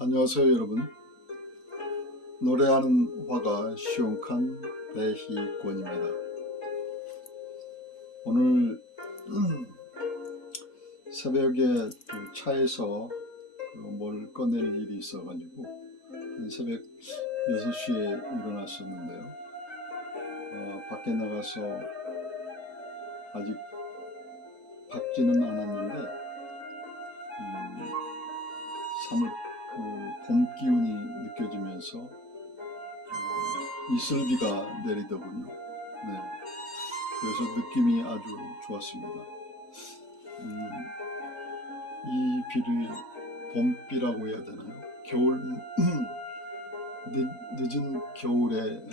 안녕하세요 여러분. 노래하는 화가 시원칸 배희권입니다. 오늘 새벽에 차에서 뭘 꺼낼 일이 있어가지고 한 새벽 6시에 일어났었는데요. 밖에 나가서 아직 밝지는 않았는데 사뭇 봄 기운이 느껴지면서 이슬비가 내리더군요. 네. 그래서 느낌이 아주 좋았습니다. 이 비를 봄비라고 해야 되나요? 겨울 늦은 겨울에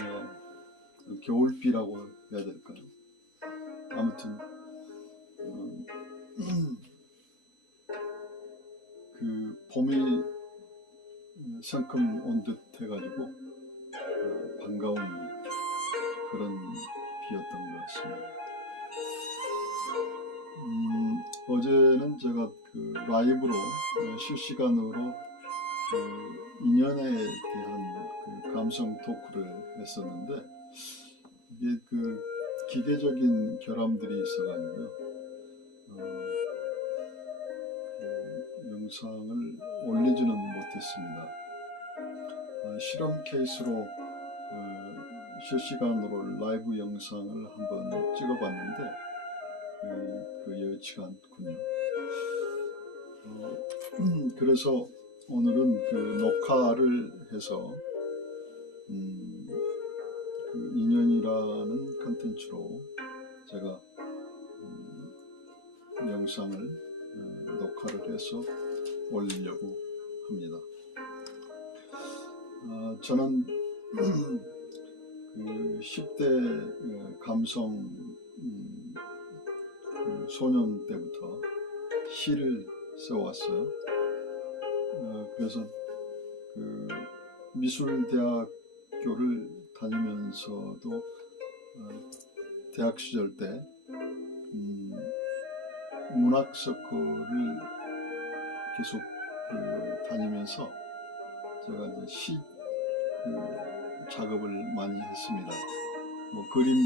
겨울비라고 해야 될까요? 아무튼 그 봄이 상큼 온 듯 해가지고 반가운 그런 비였던 것 같습니다. 어제는 제가 라이브로 실시간으로 인연에 대한 감성 토크를 했었는데 이게 기계적인 결함들이 있어가지고요. 영상을 올리지는 못했습니다. 실험 케이스로 실시간으로 라이브 영상을 한번 찍어봤는데 여의치가 않군요. 그래서 오늘은 녹화를 해서 인연이라는 컨텐츠로 제가 영상을 녹화를 해서 올리려고 합니다. 저는 10대 감성 소년 때부터 시를 써왔어요. 그래서 미술대학교를 다니면서도 대학 시절 때 문학 서클을 계속 다니면서 제가 이제 시 작업을 많이 했습니다. 그림은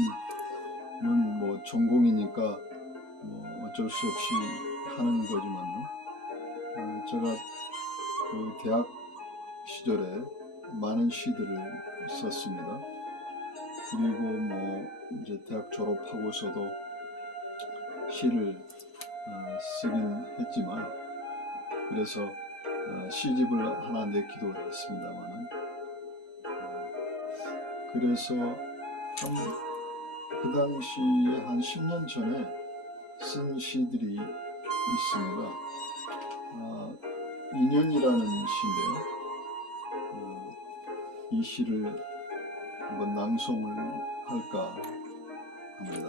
전공이니까 어쩔 수 없이 하는 거지만요. 제가 대학 시절에 많은 시들을 썼습니다. 그리고 이제 대학 졸업하고서도 시를 쓰긴 했지만 그래서 시집을 하나 내기도 했습니다만 그래서 그 당시에 한 10년 전에 쓴 시들이 있습니다. 인연이라는 시인데요. 이 시를 한번 낭송을 할까 합니다.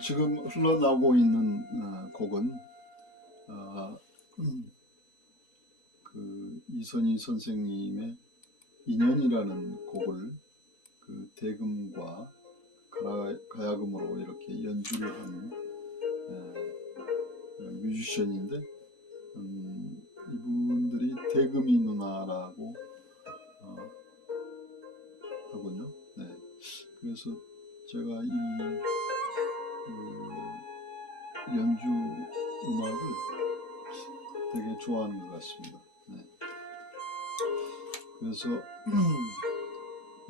지금 흘러나오고 있는 곡은 이선희 선생님의 인연이라는 곡을 대금과 가야금으로 이렇게 연주를 한 뮤지션인데 이분들이 대금이 누나라고 하군요. 네. 그래서 제가 이 연주 음악을 되게 좋아하는 것 같습니다. 네. 그래서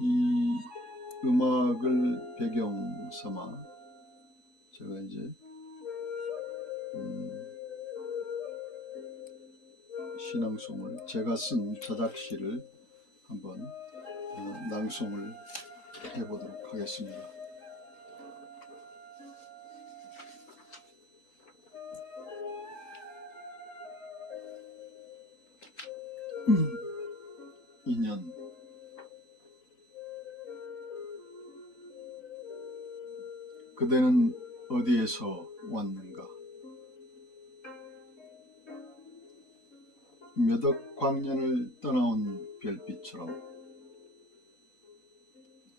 이 음악을 배경 삼아 제가 이제 시낭송을 제가 쓴 자작시를 한번 낭송을 해보도록 하겠습니다. 인연. 그대는 어디에서 왔는가? 몇억 광년을 떠나온 별빛처럼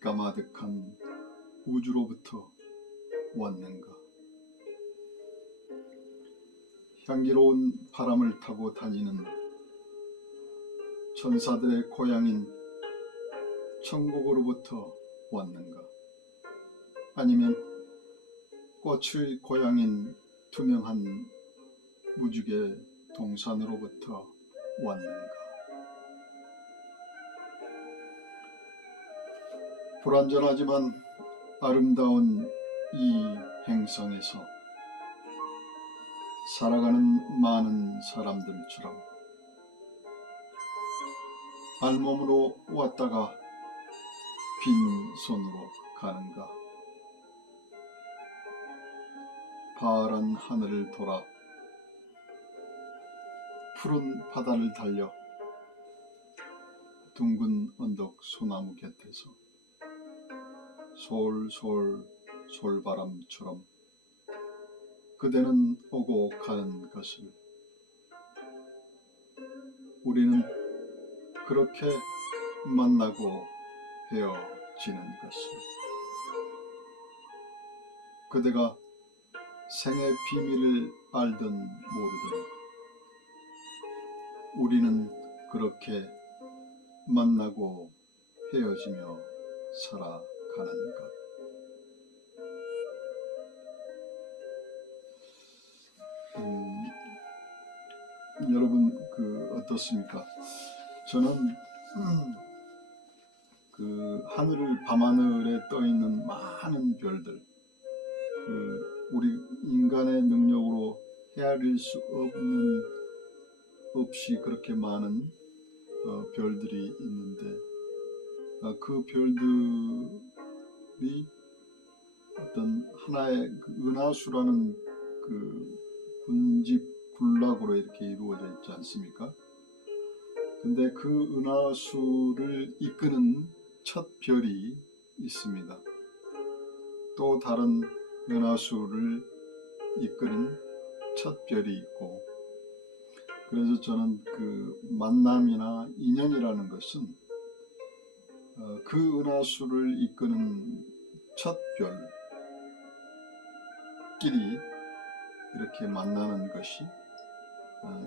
까마득한 우주로부터 왔는가? 향기로운 바람을 타고 다니는 천사들의 고향인 천국으로부터 왔는가? 아니면 꽃의 고향인 투명한 무지개 동산으로부터 왔는가? 불완전하지만 아름다운 이 행성에서 살아가는 많은 사람들처럼 알몸으로 왔다가 빈손으로 가는가? 파란 하늘을 돌아 푸른 바다를 달려 둥근 언덕 소나무 곁에서 솔솔 솔바람처럼 그대는 오고 가는 것을 우리는 그렇게 만나고 헤어지는 것을 그대가 생의 비밀을 알든 모르든 우리는 그렇게 만나고 헤어지며 살아가는 것. 여러분 어떻습니까? 저는 밤하늘에 떠 있는 많은 별들, 우리 인간의 능력으로 헤아릴 수 없이 그렇게 많은 별들이 있는데 그 별들이 어떤 하나의 은하수라는 군락으로 이렇게 이루어져 있지 않습니까? 근데 그 은하수를 이끄는 첫 별이 있습니다. 또 다른 은하수를 이끄는 첫 별이 있고, 그래서 저는 만남이나 인연이라는 것은 그 은하수를 이끄는 첫 별끼리 이렇게 만나는 것이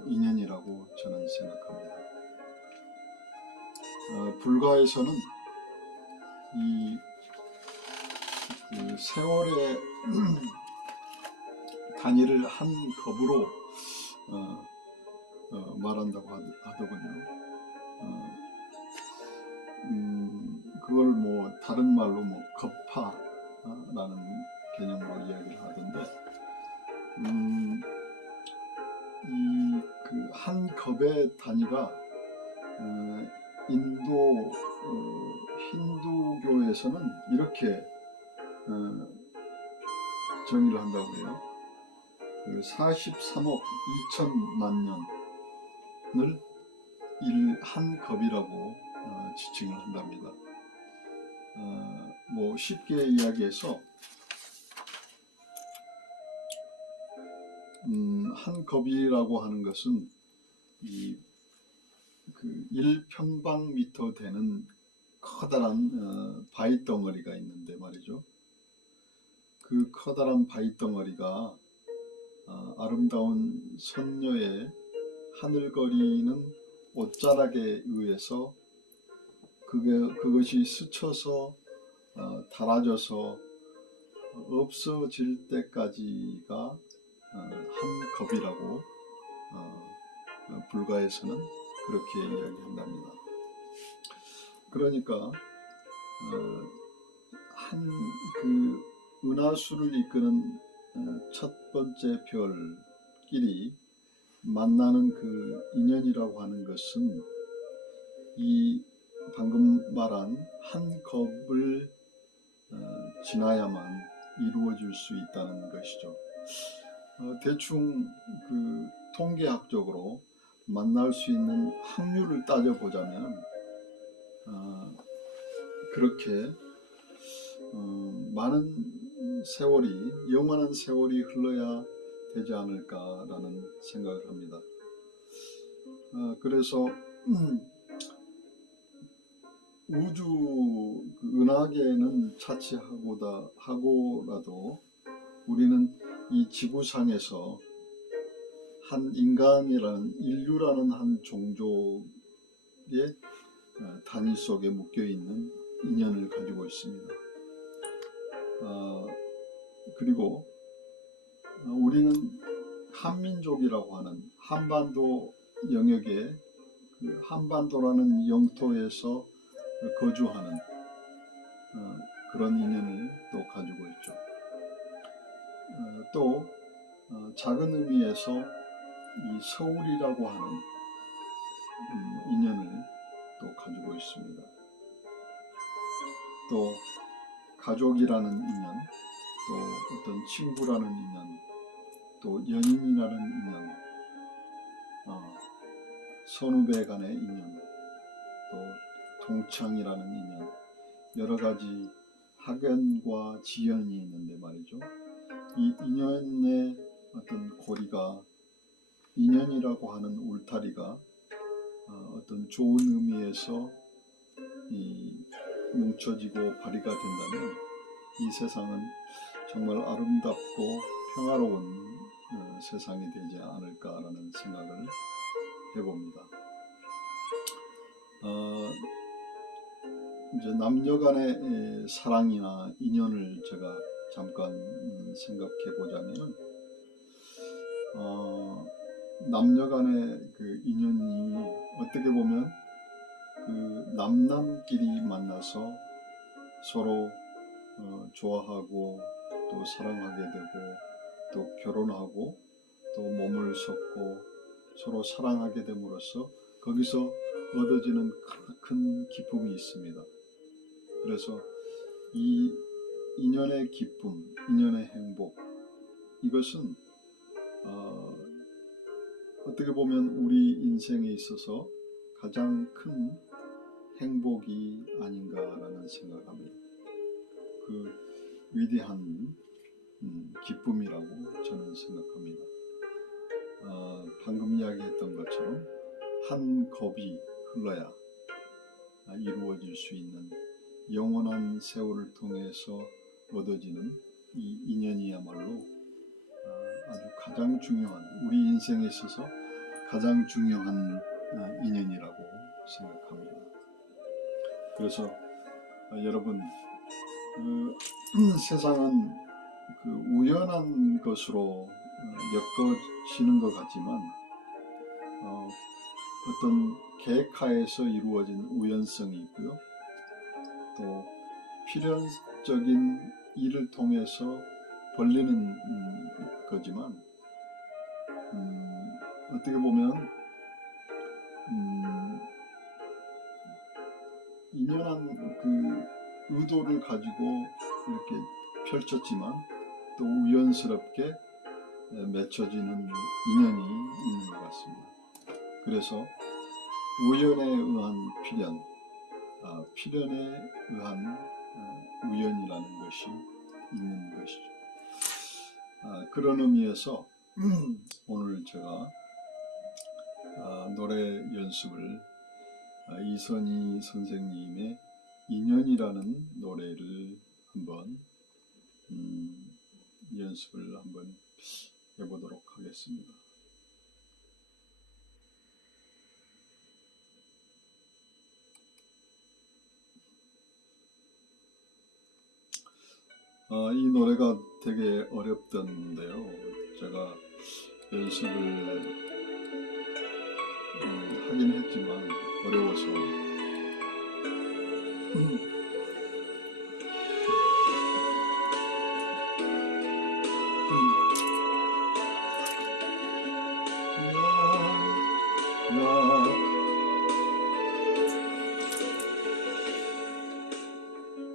인연이라고 저는 생각합니다. 불가에서는 이 세월의 단위를 한 겁으로 말한다고 하더군요. 그걸 다른 말로 겁파라는 개념으로 이야기를 하던데, 한 겁의 단위가 인도 힌두교에서는 이렇게 정의를 한다고 해요. 43억 2천만 년을 한 겁이라고 지칭을 한답니다. 쉽게 이야기해서 한 겁이라고 하는 것은 1평방미터 되는 커다란 바위 덩어리가 있는데 말이죠. 그 커다란 바위 덩어리가 아름다운 선녀의 하늘거리는 옷자락에 의해서 그것이 스쳐서 닳아져서 없어질 때까지가 한 겁이라고 불가에서는 그렇게 이야기한답니다. 그러니까 은하수를 이끄는 첫 번째 별끼리 만나는 인연이라고 하는 것은 이 방금 말한 한 겁을 지나야만 이루어질 수 있다는 것이죠. 대충 통계학적으로 만날 수 있는 확률을 따져보자면 그렇게 많은 세월이, 영원한 세월이 흘러야 되지 않을까라는 생각을 합니다. 그래서 우주 은하계는 차치하고라도 우리는 이 지구상에서 한 인간이라는 인류라는 한 종족의 단위 속에 묶여 있는 인연을 가지고 있습니다. 그리고 우리는 한민족이라고 하는 한반도 영역에 그 한반도라는 영토에서 거주하는 그런 인연을 또 가지고 있죠. 또 작은 의미에서 이 서울이라고 하는 인연을 또 가지고 있습니다. 또 가족이라는 인연, 또 어떤 친구라는 인연, 또 연인이라는 인연, 선후배 간의 인연, 또 동창이라는 인연, 여러 가지 학연과 지연이 있는데 말이죠. 이 인연의 어떤 고리가, 인연이라고 하는 울타리가 어떤 좋은 의미에서 뭉쳐지고 발휘가 된다면 이 세상은 정말 아름답고 평화로운 세상이 되지 않을까라는 생각을 해봅니다. 이제 남녀 간의 사랑이나 인연을 제가 잠깐 생각해 보자면, 남녀 간의 그 인연이 어떻게 보면 그 남남끼리 만나서 서로 좋아하고 또 사랑하게 되고 또 결혼하고 또 몸을 섞고 서로 사랑하게 됨으로써 거기서 얻어지는 큰 기쁨이 있습니다. 그래서 이 인연의 기쁨, 인연의 행복, 이것은 어떻게 보면 우리 인생에 있어서 가장 큰 행복이 아닌가라는 생각합니다. 그 위대한 기쁨이라고 저는 생각합니다. 방금 이야기했던 것처럼 한 겁이 흘러야 이루어질 수 있는 영원한 세월을 통해서 얻어지는 이 인연이야말로 아주 가장 중요한, 우리 인생에 있어서 가장 중요한 인연이라고 생각합니다. 그래서 여러분, 세상은 그 우연한 것으로 엮어지는 것 같지만 어떤 계획하에서 이루어진 우연성이 있고요. 또 필연적인 일을 통해서 벌리는 거지만 어떻게 보면 인연한 그 의도를 가지고 이렇게 펼쳤지만 또 우연스럽게 맺혀지는 인연이 있는 것 같습니다. 그래서 우연에 의한 필연, 필연에 의한 우연이라는 것이 있는 것이죠. 그런 의미에서 오늘 제가 노래 연습을 이선희 선생님의 인연이라는 노래를 한번 연습을 한번 해보도록 하겠습니다. 이 노래가 되게 어렵던데요. 제가 연습을 하긴 했지만 어려워서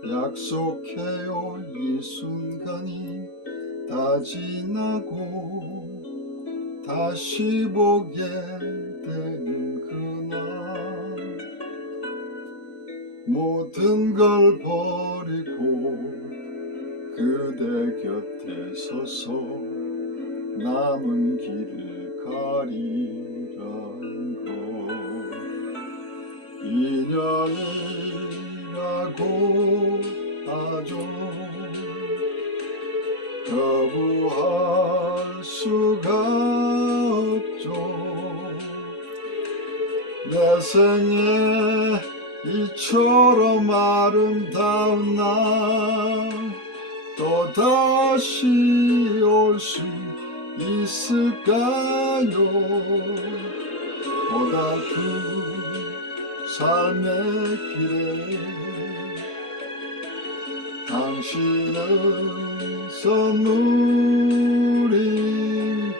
약속해요. 이 순간이 다 지나고 다시 보게 되는 그날, 모든 걸 버리고 그대 곁에 서서 남은 길을 가리란 것, 인연이라고 하죠. 거부할 수가 내 생에 이처럼 아름다운 날 또다시 올 수 있을까요? 고달픈 삶의 길에 당신은 선물인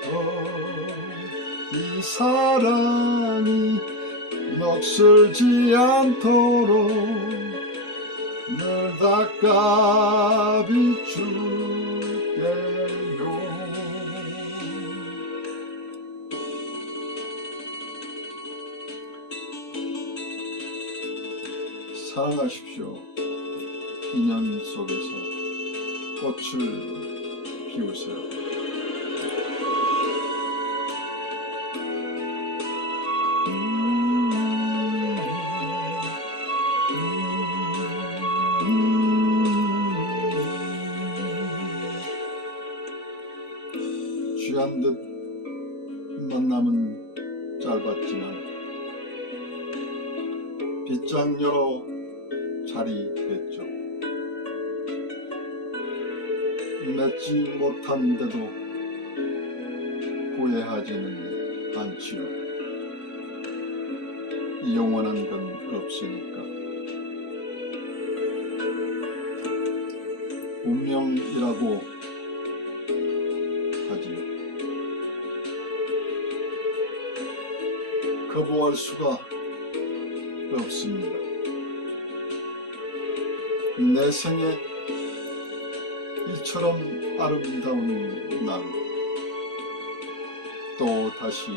것, 이 사랑이 녹슬지 않도록 늘 닦아 비출게요. 사랑하십시오. 인연 속에서 꽃을 피우세요. 귀한 듯 만남은 짧았지만 빗장여러 자리했죠. 맺지 못한데도 후회하지는 않지요. 영원한 건 없으니까. 운명이라고 하지요. 거부할 수가 없습니다. 내 생에 이처럼 아름다운 날 또 다시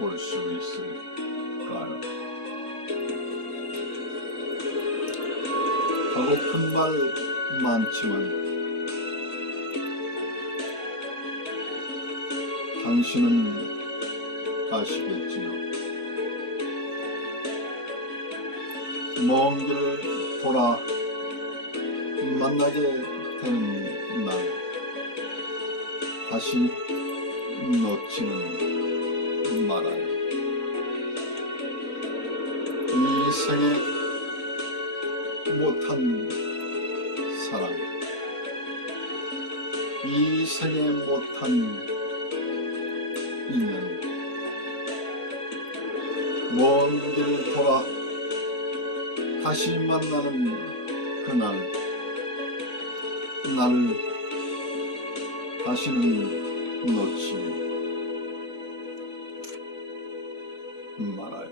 올 수 있을까요? 하고픈 말 많지만 당신은 아시겠지요? 먼 길 돌아 만나게 되는 날 다시 놓지는 말아요. 이 생에 못한 사랑, 이 생에 못한 인연, 먼 길 돌아 다시 만나는 그날 나를 다시는 놓지 말아요.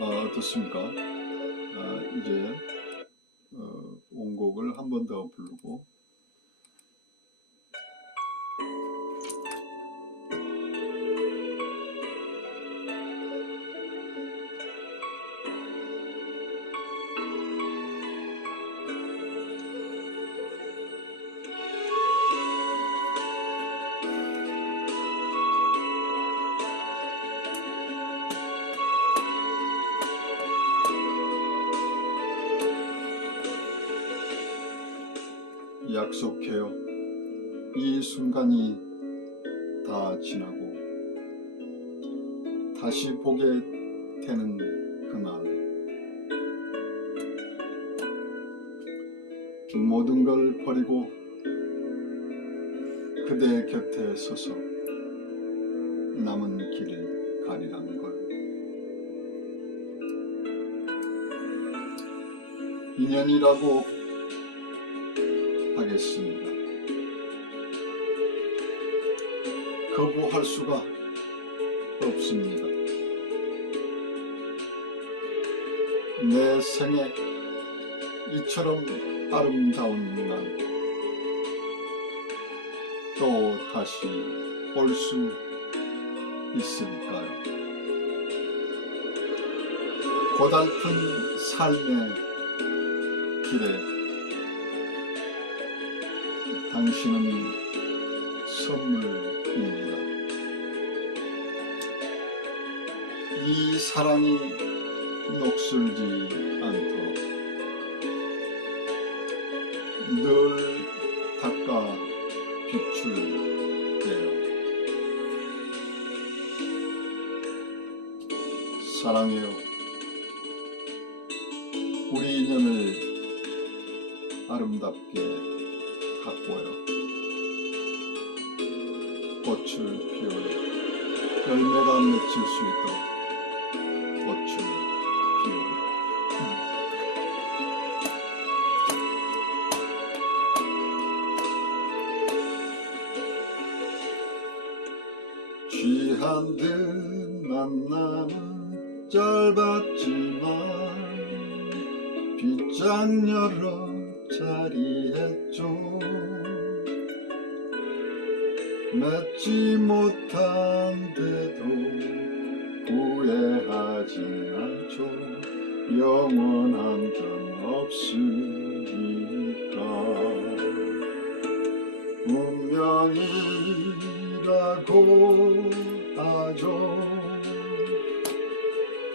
어떻습니까? 이제 원곡을 한 번 더 부르고 약속해요. 이 순간이 다 지나고 다시 보게 되는 그날 모든 걸 버리고 그대 곁에 서서 남은 길을 가리라는 걸. 인연이라고 하겠습니다. 거부할 수가 없습니다. 내 생에 이처럼 아름다운 날 또 다시 올 수 있을까요? 고달픈 삶의 길에 당신은 선물입니다. 이 사랑이 녹슬지 않도록 늘 사랑해요. 우리 인연을 아름답게 가꾸어요. 꽃을 피워요. 열매가 맺힐 수 있도록 꽃을 피워요. 귀한 듯 만남은 짧았지만 빗장 열어 자리했죠. 맺지 못한데도 후회하진 않죠. 영원한 건 없으니까. 운명이라고 하죠.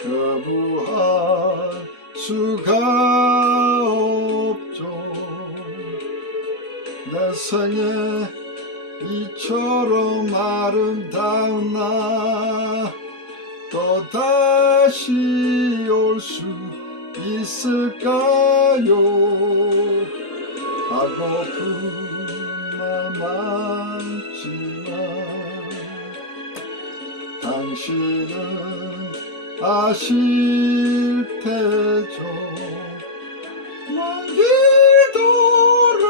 거부할 수가 없죠. 내 생에 이처럼 아름다운 날 또 다시 올 수 있을까요? 하고픈 말 많지만 당신은 아실 테죠. 먼 길 돌아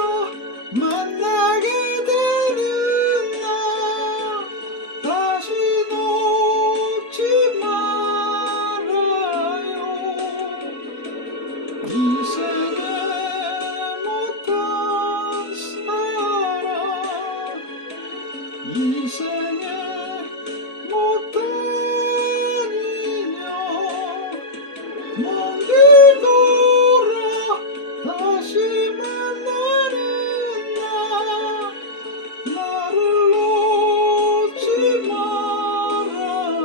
만나게 되는 날 다시 놓지 말아요. 이 생에 못한 사랑, 이 생에 못한 인연, 먼 길 돌아 다시 만나는 날 나를 놓지 말아요.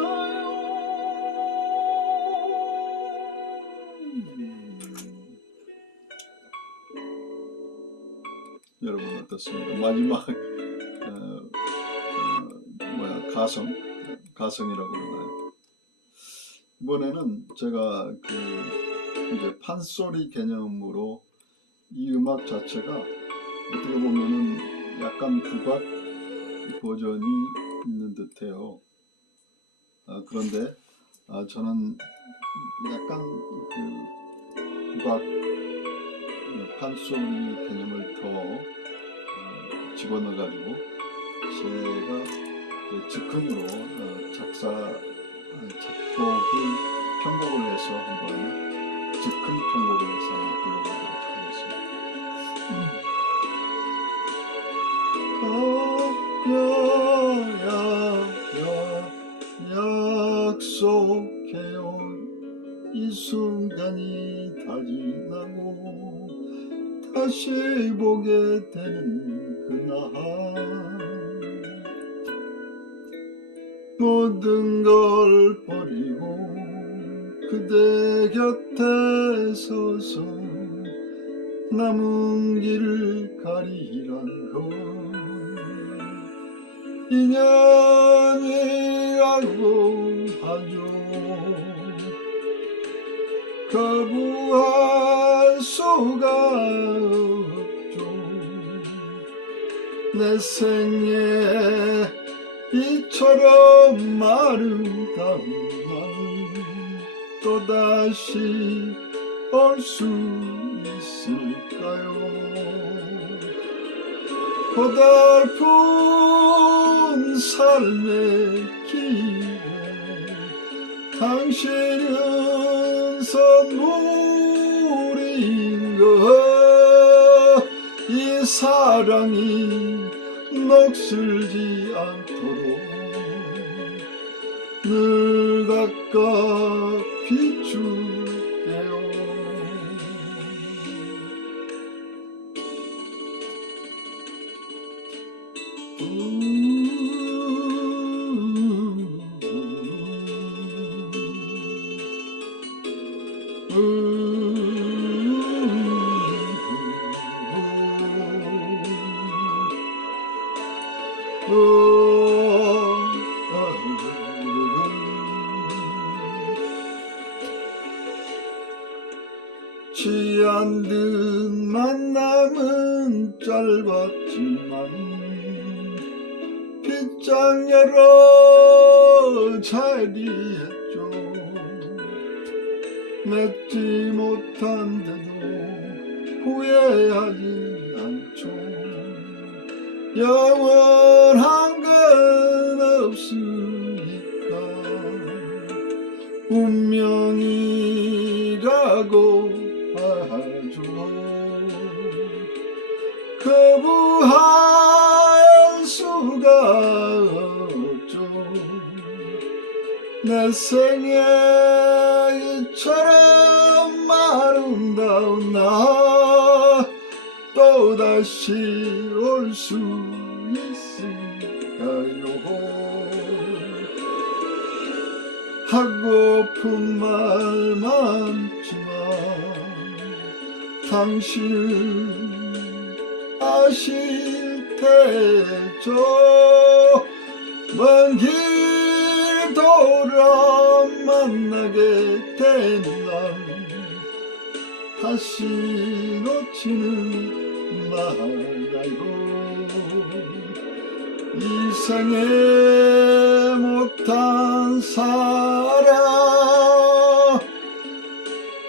여러분 어떻습니까? 마지막 가성이라고 그러나요? 이번에는 제가 이제 판소리 개념으로 이 음악 자체가 어떻게 보면은 약간 국악 버전이 있는 듯해요. 그런데 저는 약간 국악 판소리 개념을 더 집어넣어가지고 제가 즉흥으로 작곡을 편곡을 해서 한번 즉흥 편곡을 해서 한번 불러보도록 하겠습니다. 약속해요. 이 순간이 다 지나고 다시 보게 되는 그날 모든 걸 버리고 그대 곁에 서서 남은 길을 가리란 걸 인연이라고 하죠. 거부할 수가 없죠. 내 생에 이처럼 아름다운 날 또다시 올 수 있을까요? 고달픈 삶의 기회 당신은 선물인 것 이 사랑이 녹슬지 않도록 늘 닦아 비출게요. 원치 않듯 만남은 짧았지만 빗장 여러 자리했죠. 맺지 못한데도 후회하진 않죠. 영원한 건 없으니까 운명이라고 하죠. 거부할 수가 없죠. 내 생에 이처럼 아름다운 나 또다시 올 수 있을까요? 하고픈 말 많지만 당신은 아실 테죠. 먼 길 돌아 만나게 되는 날 다시 놓지는 말아요. 이 생에 못한 사랑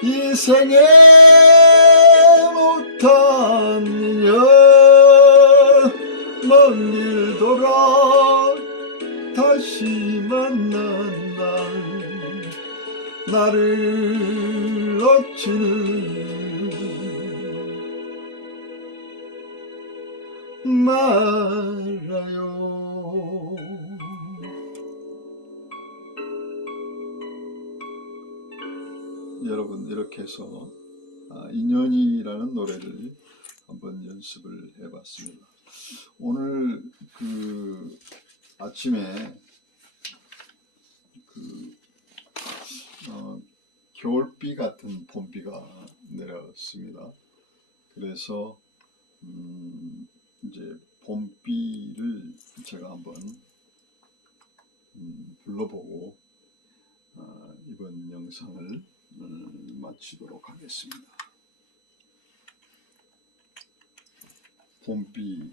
이 생에 못한 인연 먼 길 돌아 다시 만난 날 나를 놓치는 말아요. 여러분 이렇게 해서 인연이라는 노래를 한번 연습을 해봤습니다. 오늘 그 아침에 겨울비 같은 봄비가 내렸습니다. 그래서 이제 봄비를 제가 한번 불러보고 이번 영상을 마치도록 하겠습니다. 봄비.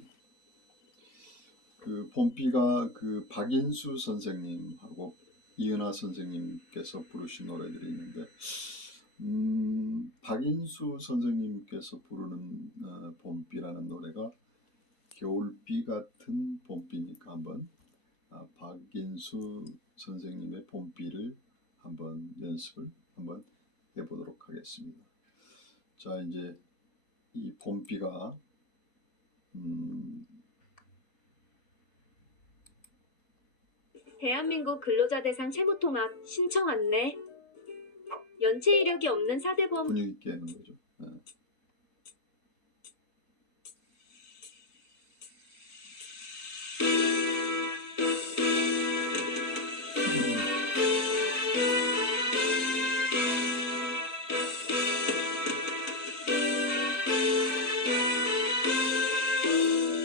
그 봄비가 그 박인수 선생님하고 이은하 선생님께서 부르신 노래들이 있는데 박인수 선생님께서 부르는 봄비라는 노래가 겨울비 같은 봄비니까 한번 박인수 선생님의 봄비를 한번 연습을 한번 해보도록 하겠습니다. 자, 이제 이 봄비가 대한민국 근로자대상 채무통합 신청 안내. 연체 이력이 없는 4대 범 분위기 있게 하는 거죠.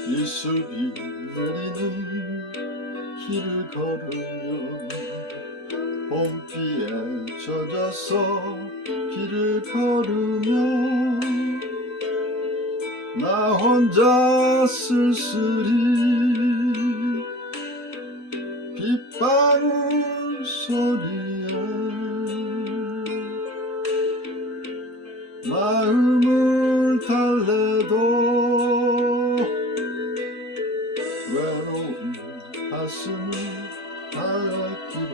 이슬비 내리는 길을 걸으며 봄비에 젖어서 길을 걸으며 나 혼자 쓸쓸히 빗방울 소리에 마음을 달래도 외로운 가슴이 닿기로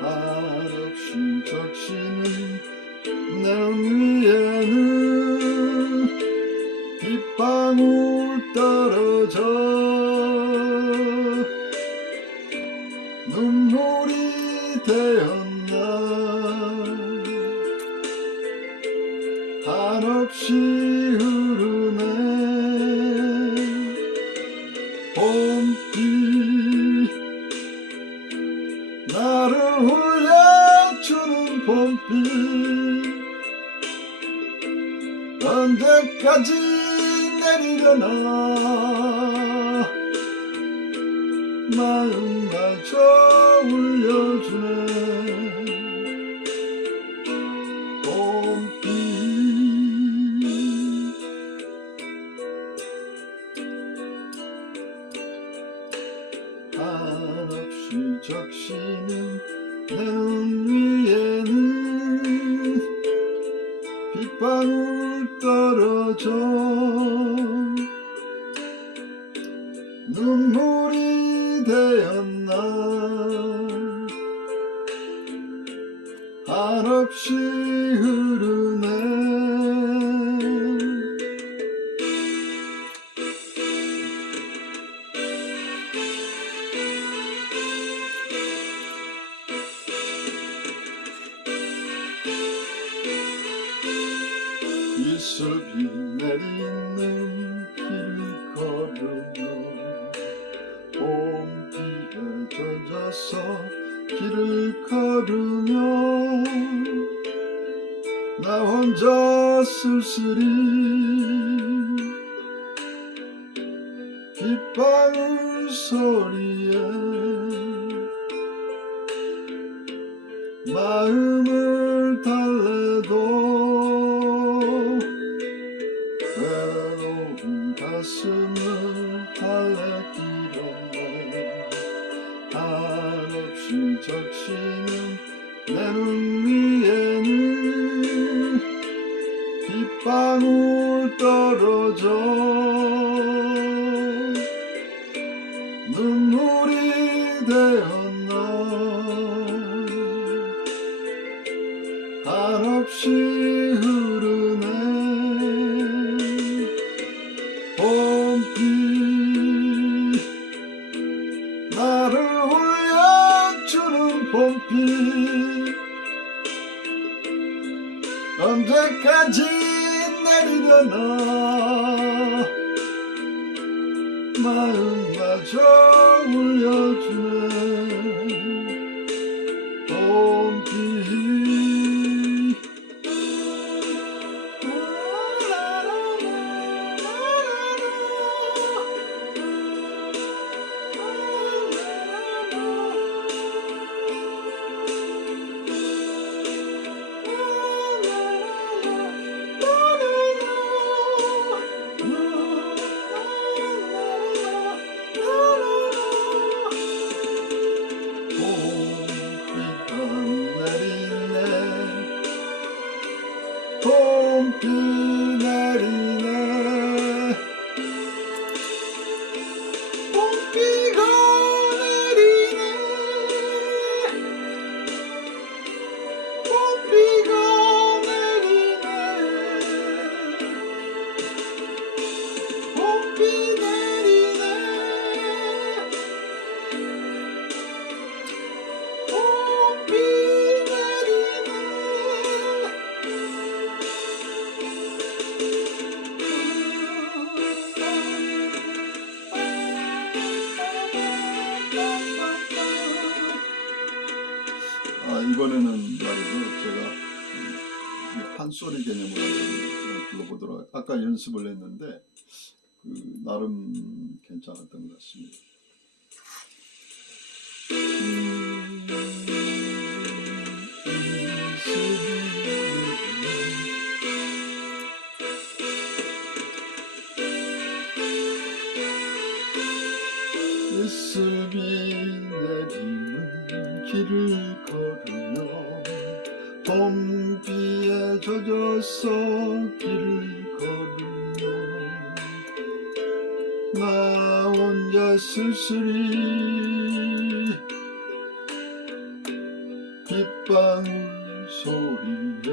한없이 적시는 내 위에는 빗방울 떨어져 눈물이 되었나 한없이 흐르네 봄비 나를 울려주는 봄비 언제까지 내리려나 마음마저 울려주네 내 눈 위에는 빗방울 떨어져 눈물이 되었나 한없이 흐르네. 이슬비 내리는 길을 걸으며 봄비에 젖어서 길을 걸으며 나 혼자 쓸쓸히 빗방울 소리에 마음을 달래도 외로운 가슴을 달래길 없네. 한없이 적시는 내 눈 위에는 빗방울 떨어져 눈물이 되었나 한없이 흐르네. 봄비 나를 울려주는 봄비 언제까지 내리려나 마음마저 울려주네. 봄비 봄비 내리네. 봄비가 내리네. 봄비가 내리네. 봄비 내리네. 봄비 내리네. 이번에는 말이죠. 제가 이 판소리 개념으로 불러보도록 아까 연습을 했는데 나름 괜찮았던 것 같습니다. 이슬비 내리는 길을 걸으며 봄비에 젖어서 길을 걸으며 나 혼자 쓸쓸히 빗방울 소리에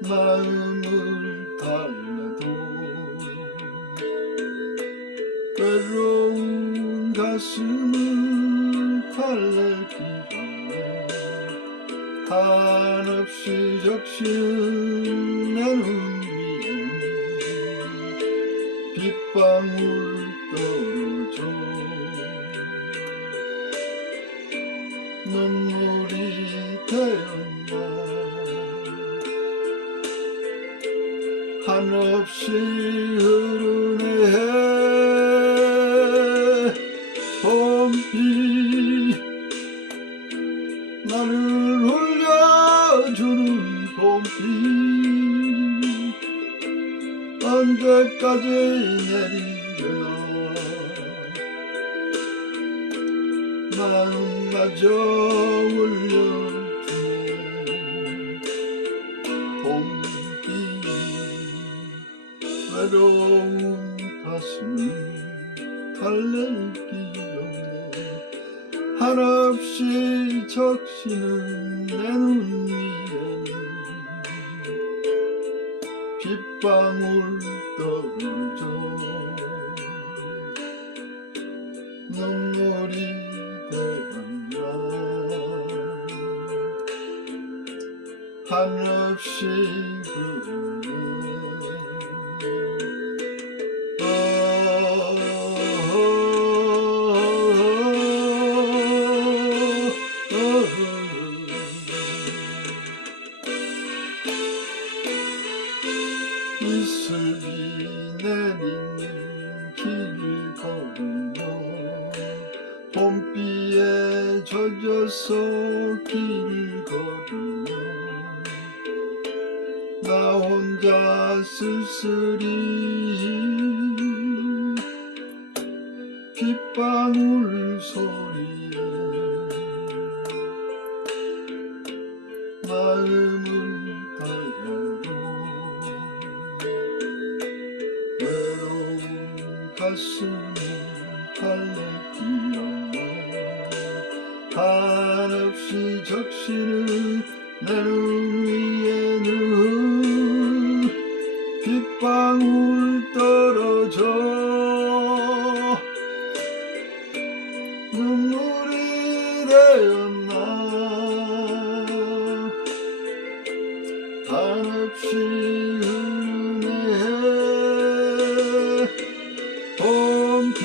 마음을 달래도 외로운 가슴을 달래기 전에 한없이 적시는 내 눈 위에 빗방울 떨어져 눈물이 되었나 한없이 흐르네. 봄비 나를 울려주는 봄비 언제까지 내리려나 마음마저 울려주네. 봄비 외로운 가슴을 달랠 길 없네. 한없이 적시는 내 눈 위에는 빗방울 떨어져 눈물이 되었나. 한없이 흐르네. 이슬비 내리는 길을 걸으며 봄비에 젖어서 길을 걸으며 나 혼자 쓸쓸히 빗방울 소리에 마음을 달래도 외로운 가슴을 달랠 길 없네. 한없이 적시는 내 눈 위에는 빗방울 떨어져 눈물이 되었나. 한없이 흐르네. 봄비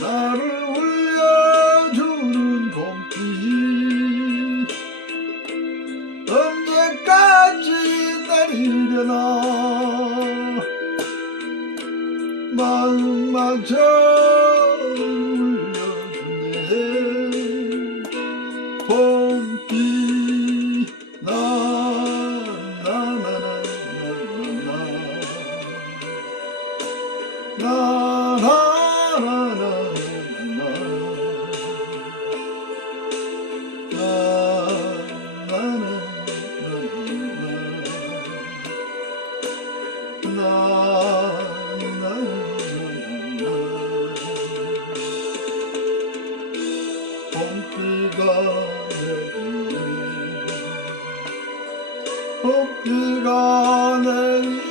나를 울려주는 봄비 언제까지 내리려나. 마음마저 울려주네. 봄비 봄비가 내리네. 봄비가 내리네.